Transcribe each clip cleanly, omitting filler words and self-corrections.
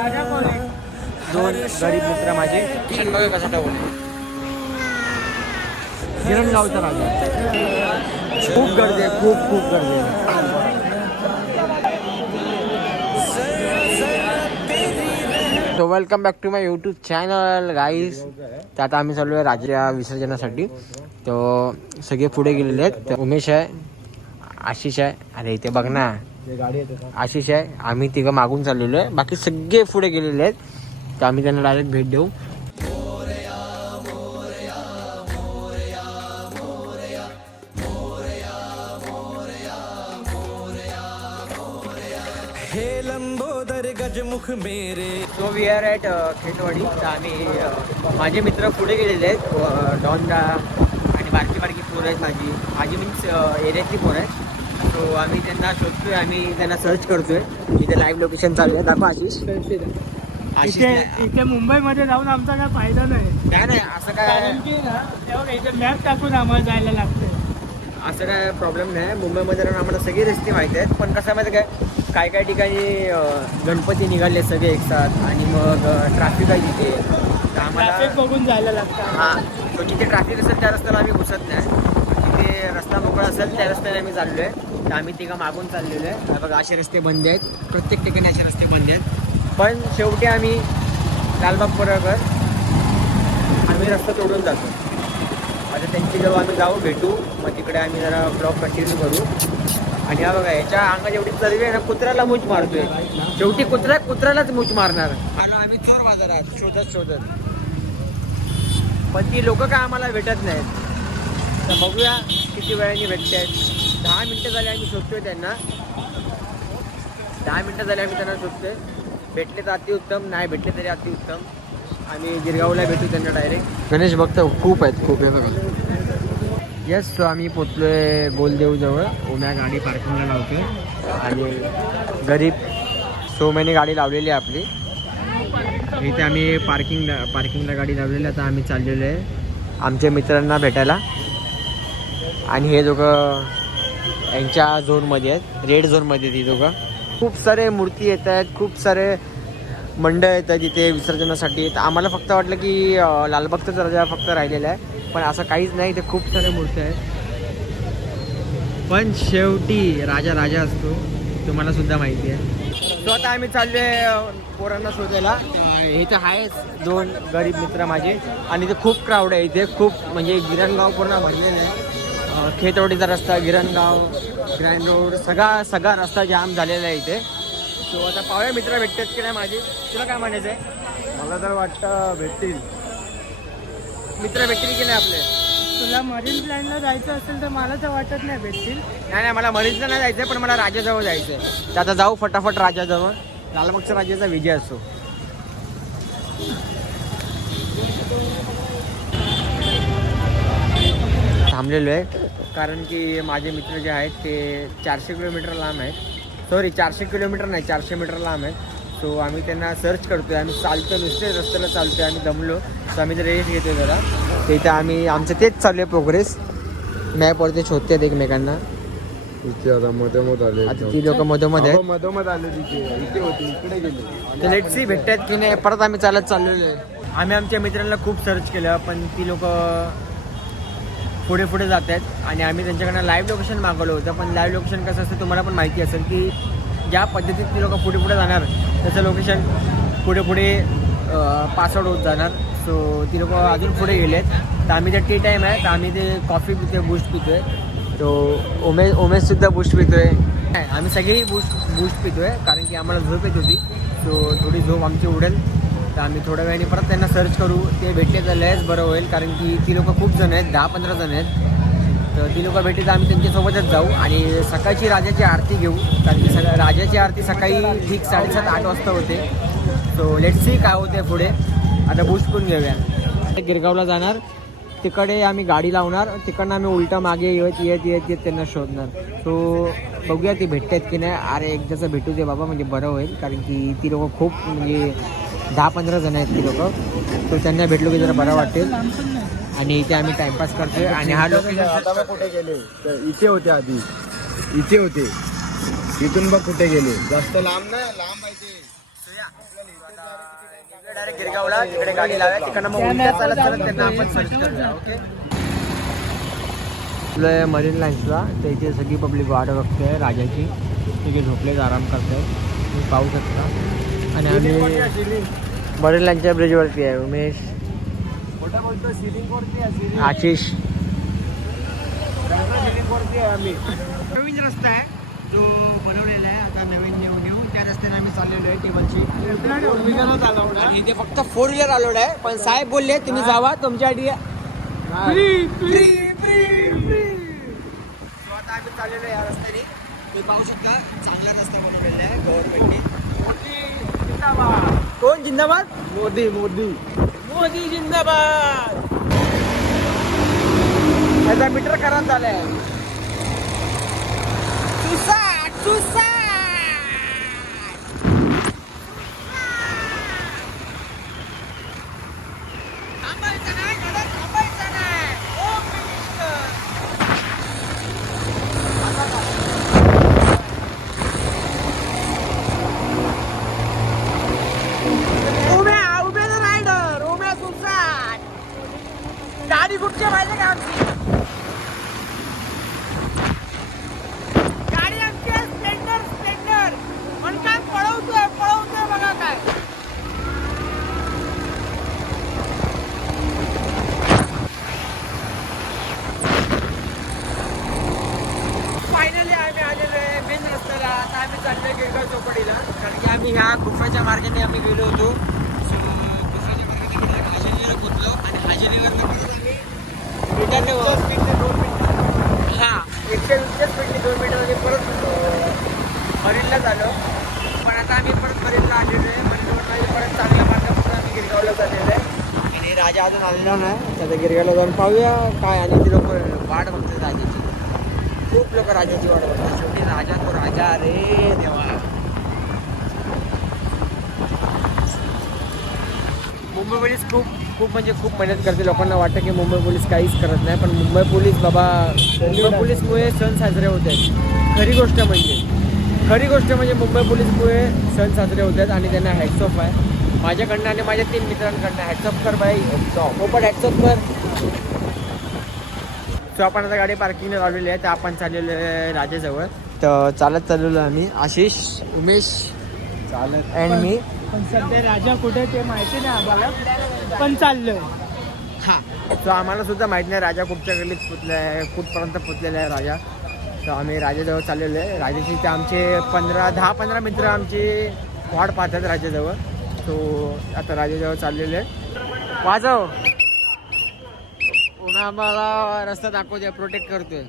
दोन गरीब मित्र माझे कसा टाकून गिरणगावचा राजा. खूप गर्दी आहे, खूप खूप गर्दी आहे. So welcome back to my YouTube channel guys. तर आता आम्ही चालू आहे राजा विसर्जनासाठी. तो सगळे पुढे गेलेले आहेत. तर उमेश आहे, आशिष आहे, अरे इथे बघ ना आशिष आहे, आम्ही तिघं मागून चाललेलो आहे. बाकी सगळे पुढे गेलेले आहेत. तर आम्ही त्यांना डायरेक्ट भेट देऊ. हे लंबोदर गजमुख मेरे. So we are at Khetwadi. तर आम्ही माझे मित्र पुढे गेलेले आहेत. डॉनला आणि बारकी बारकी पोरं आहेत माझी माझी मीन्स एरियातली पोरं आहेत. सो आम्ही त्यांना शोधतोय, आम्ही त्यांना सर्च करतोय. इथे लाईव्ह लोकेशन चालू आहे. दाखवा आशिष. इथे मुंबईमध्ये जाऊन आमचा काय फायदा नाही. काय नाही असं काय, कारण की ना तेव्हा इथे मॅप टाकून आम्हाला जायला लागते. असं काय प्रॉब्लेम नाही. मुंबईमध्ये राहून आम्हाला सगळे रस्ते माहिती आहेत. पण कसं माहिती काय काय ठिकाणी गणपती निघाले सगळे एकसाथ आणि मग ट्रॅफिक आहे तिथे. तर आम्हाला ट्रॅफिक बघून जायला लागतं. हां, तो जिथे ट्रॅफिक असेल त्या रस्त्याला आम्ही घुसत नाही. जिथे रस्ता मोकळा असेल त्या रस्त्याने आम्ही चाललो आहे. तर आम्ही तिघं मागून चाललेलो आहे. बघा असे रस्ते बंद आहेत, प्रत्येक ठिकाणी असे रस्ते बंद आहेत. पण शेवटी आम्ही लालबाग परळकर आम्ही रस्ता तोडून जातो. आता त्यांची जवळ आम्ही जाऊ भेटू, मग तिकडे आम्ही जरा ब्लॉग कंटिन्यू करू. आणि हा बघा याच्या अंगात एवढी चरबी आहे ना, कुत्र्याला मूच मारतोय. शेवटी कुत्र्यालाच मूच मारणार. आलो आम्ही चोर बाजारात शोधत. पण ती लोक काय आम्हाला भेटत नाहीत. तर बघूया किती वेळाने भेटत आहेत. 10 मिनटं झाले आम्ही शोधतोय त्यांना. 10 मिनटं झाले आम्ही त्यांना शोधतोय. भेटले तर अतिउत्तम, नाही भेटले तरी अतिउत्तम. आम्ही गिरगावला भेटू त्यांना डायरेक्ट. गणेश भक्त खूप आहेत, खूप आहे बघा. येस, सो आम्ही पोचलोय गोलदेवजवळ. उम्या गाडी पार्किंगला लावतोय आणि गरीब सोम्याने गाडी लावलेली आहे आपली. इथे आम्ही पार्किंगला गाडी लावलेली आहे. आता आम्ही चाललेलो आहे आमच्या मित्रांना भेटायला. आणि हे दोघं यांच्या झोनमध्ये आहेत, रेड झोनमध्ये आहेत. ही दोघं खूप सारे मूर्ती येत आहेत, खूप सारे मंडळ येत आहेत इथे विसर्जनासाठी. तर आम्हाला फक्त वाटलं की लालबागचाच राजा फक्त राहिलेला आहे, पण असं काहीच नाही. इथे खूप सारे मूर्ती आहेत. पण शेवटी राजा असतो, तुम्हाला सुद्धा माहिती आहे. तो आता आम्ही चाललोय पोरांना शोधायला. इथे आहेच 2 गरीब मित्र माझे. आणि इथे खूप क्राऊड आहे. इथे खूप म्हणजे गिरणगाव पूर्ण भरलेलं आहे. खेतवाडीचा रस्ता, गिरणगाव, ग्रँड रोड, सगळा रस्ता जाम झालेला आहे इथे. सो आता पाहूया मित्र भेटतात की नाही माझे. तुला काय म्हणायचं आहे? मला तर वाटतं भेटतील. मित्र भेटतील की नाही आपले? तुला मरीन प्लॅनला जायचं असेल तर मला तर वाटत नाही भेटतील. नाही मला मरीजला नाही जायचं आहे, पण मला राजाजवळ जायचं आहे. तर आता जाऊ फटाफट राजाजवळ. लालबागचा राजाचा विजय असो. थांबलेलो आहे कारण की माझे मित्र जे आहेत ते 400 किलोमीटर लांब आहेत. सॉरी 400 किलोमीटर नाही, 400 मीटर लांब आहेत. सो आम्ही त्यांना सर्च करतोय. आम्ही चालतो, नुसते रस्त्याला चालतोय. आम्ही दमलो, सो आम्ही रेस्ट घेतोय जरा. तर इथं आमचं तेच चालू आहे प्रोग्रेस. मॅपवरती शोधतात एकमेकांना. इथे आता मधोमध आले. आता ती लोक मधोमध आहेत. मधोमध आले. इथे होते, इकडे गेले. तर लेट्स सी भेटतात की नाही. परत आम्ही चालत चाललेलो आहे. आम्ही आमच्या मित्रांना खूप सर्च केलं, पण ती लोक पुढे जात आहेत. आणि आम्ही त्यांच्याकडनं लाईव्ह लोकेशन मागवलं होतं. पण लाईव्ह लोकेशन कसं असतं तुम्हाला पण माहिती असेल की ज्या पद्धतीत ती लोक पुढे जाणार त्याचं लोकेशन पुढे पासआउट होत जाणार. सो ती लोक अजून पुढे गेले आहेत. तर आम्ही ते टी टाईम आहे, तर आम्ही ते कॉफी पितोय, बूस्ट पितोय. तो उमेशसुद्धा बूस्ट पितोय. आम्ही सगळेही बूस्ट पितोय कारण की आम्हाला झोप येत होती. सो थोडी झोप आमची उडेल. तर आम्ही थोड्या वेळाने परत त्यांना सर्च करू. ते भेटले तर लयच बरं होईल कारण की ती लोक खूप जण आहेत, 10-15 जण आहेत. तर ती लोक भेटली तर आम्ही त्यांच्यासोबतच जाऊ आणि सकाळची राजाची आरती घेऊ. कारण की राजाची आरती सकाळी ठीक 7:30-8 वाजता होते. सो लेट्स सी काय होते पुढे. आता बूस्ट पण घेऊया. गिरगावला जाणार, तिकडे आम्ही गाडी लावणार. तिकडनं आम्ही उलटा मागे येत त्यांना शोधणार. सो बघूया ती भेटतात की नाही. अरे एकदाचं भेटू दे बाबा, म्हणजे बरं होईल. कारण की ती लोक खूप म्हणजे 10-15 जण आहेत ती लोक. तो त्यांना भेटलो की जरा बरं वाटेल. आणि इथे आम्ही टाइमपास करतोय. आणि हा लोक आता कुठे गेले? इथे होते आधी, इथे होते. इथून बघ कुठे गेले. जास्त लांब नाही, लांब आहे ते. डायरेक्ट गिरगावला तिकडे गाडी लावूया तिकडनं मग उलट्या चालत चालत त्यांना आपण सर्च करूया. ओके आपलं मरीन लाईन्सला तर इथे सगळी पब्लिक वाट बघते राजाची. तिथे झोपलेत आराम करतायत तुम्ही पाहू शकता. आणि आम्ही मरीन लाईनच्या ब्रिजवरती आहे. उमेश, आशिष, नवीन रस्ता आहे जो बनवलेला आहे आता नवीन न्यू त्या रस्त्याने आम्ही चाललेलो आहे टेबलची. आणि इथे फक्त 4 व्हीलर अलाउड आहे पण साहेब बोलले तुम्ही जावा तुमच्यासाठी free free free free. So आता आम्ही चाललेलो आहे या रस्त्याने. तुम्ही पाहू शकता चांगला रस्ता बनवलेला आहे गव्हर्नमेंटने. कोण जिंदाबाद? मोदी मोदी मोदी जिंदाबाद. त्याचा मीटर खराब झालाय. सुसाट सुसाट. थांबायचं नाही घरात, थांबायचं नाही. ओ मिनिस्टर. उभ्या रायडर उभ्या सुसाट. गाडी कुठची पाहिजे का आमची? गाडी आमची स्प्लेंडर स्प्लेंडर. पण काय पळवतोय बघा काय. फायनली आम्ही आलेलो आहे मेन रस्त्याला. आता आम्ही चाललोय गिरगाव चौपाटीला कारण की आम्ही ह्या गुफाच्या मार्गाने आम्ही गेलो होतो. सो गुफाच्या मार्गाने हाजेरीवर पोचलो आणि हाजेरीवर रिटर्न हां 120 स्पीडने 2 मिनिटांमध्ये परत मरीनला झालो. पण आता आम्ही परत मरीनला आलेलो आहे. मरीनवर परत चांगल्या मार्गापासून आम्ही गिरगावला चाललेलो आहे. आणि राजा अजून आलेला नाही. आता गिरगावला जाऊन पाहूया काय. आणि ती लोक वाट बघतात राजाची. खूप लोक राजाची वाट बघतात. शेवटी राजा तो राजा रे देवा. मुंबई पोलीस खूप म्हणजे खूप मेहनत करते. लोकांना वाटतं की मुंबई पोलीस काहीच करत नाही पण मुंबई पोलीस बाबा मुंबई पोलीसमुळे सण साजरे होत आहेत. खरी गोष्ट म्हणजे मुंबई पोलीसमुळे सण साजरे होत आहेत आणि त्यांना हॅट्स ऑफ आहे माझ्याकडनं आणि माझ्या 3 मित्रांकडनं. हॅट्स ऑफ कर बाई. पण हॅट्स ऑफ कर. सो आपण आता गाडी पार्किंगला लावलेली आहे तर आपण चाललेलो आहे राजाजवळ. तर चालत चाललेलो आम्ही आशिष, उमेश चालत अँड मी. पण सध्या राजा कुठे ते माहिती नाही आम्हाला पण चाललोय. हां सो आम्हाला सुद्धा माहीत नाही राजा कुठच्या गल्लीत पोचला आहे कुठपर्यंत पोचलेला आहे राजा. तर आम्ही राजाजवळ चाललेलो आहे. राजाची ते आमचे 10-15 मित्र आमची वाट पाहतात राजाजवळ. सो आता राजाजवळ चाललेले आहे. वाजव उन्हा आम्हाला रस्ता दाखवतोय प्रोटेक्ट करतोय.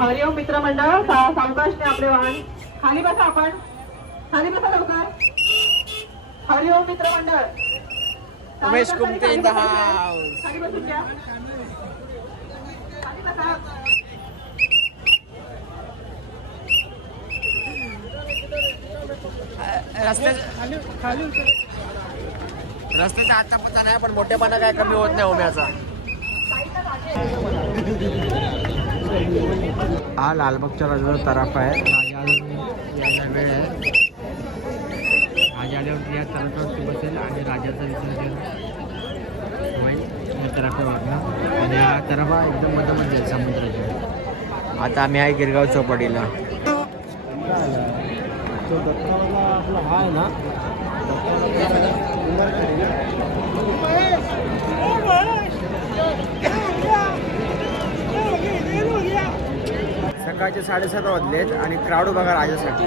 हरिओम मित्रमंडळ सावकाशने आपले वाहन खाली बसा. आपण खाली बसा लवकर. हरिओम मित्रमंडळ. Umesh Kumte in the house. खाली बसून घ्या. खाली बसा. रस्त्याचा आत्तापणा नाही पण मोठेपणा काय कमी होत नाही उम्याचा. हा लालबागच्या राजाचा तराफा आहे. राजा अजून यायला वेळ आहे. राजा आल्यावरती या तराफ्यावरती बसेल आणि राजाचा विसर्जन होईल या तराफ्यावरनं. आणि हा तराफा एकदम मधोमध आहे समुद्राच्या. आता आम्ही आहे गिरगाव चौपाटीला. आपला हा आहे ना सकाळचे 7:30 वाजलेत आणि क्राऊड बघा राजासाठी.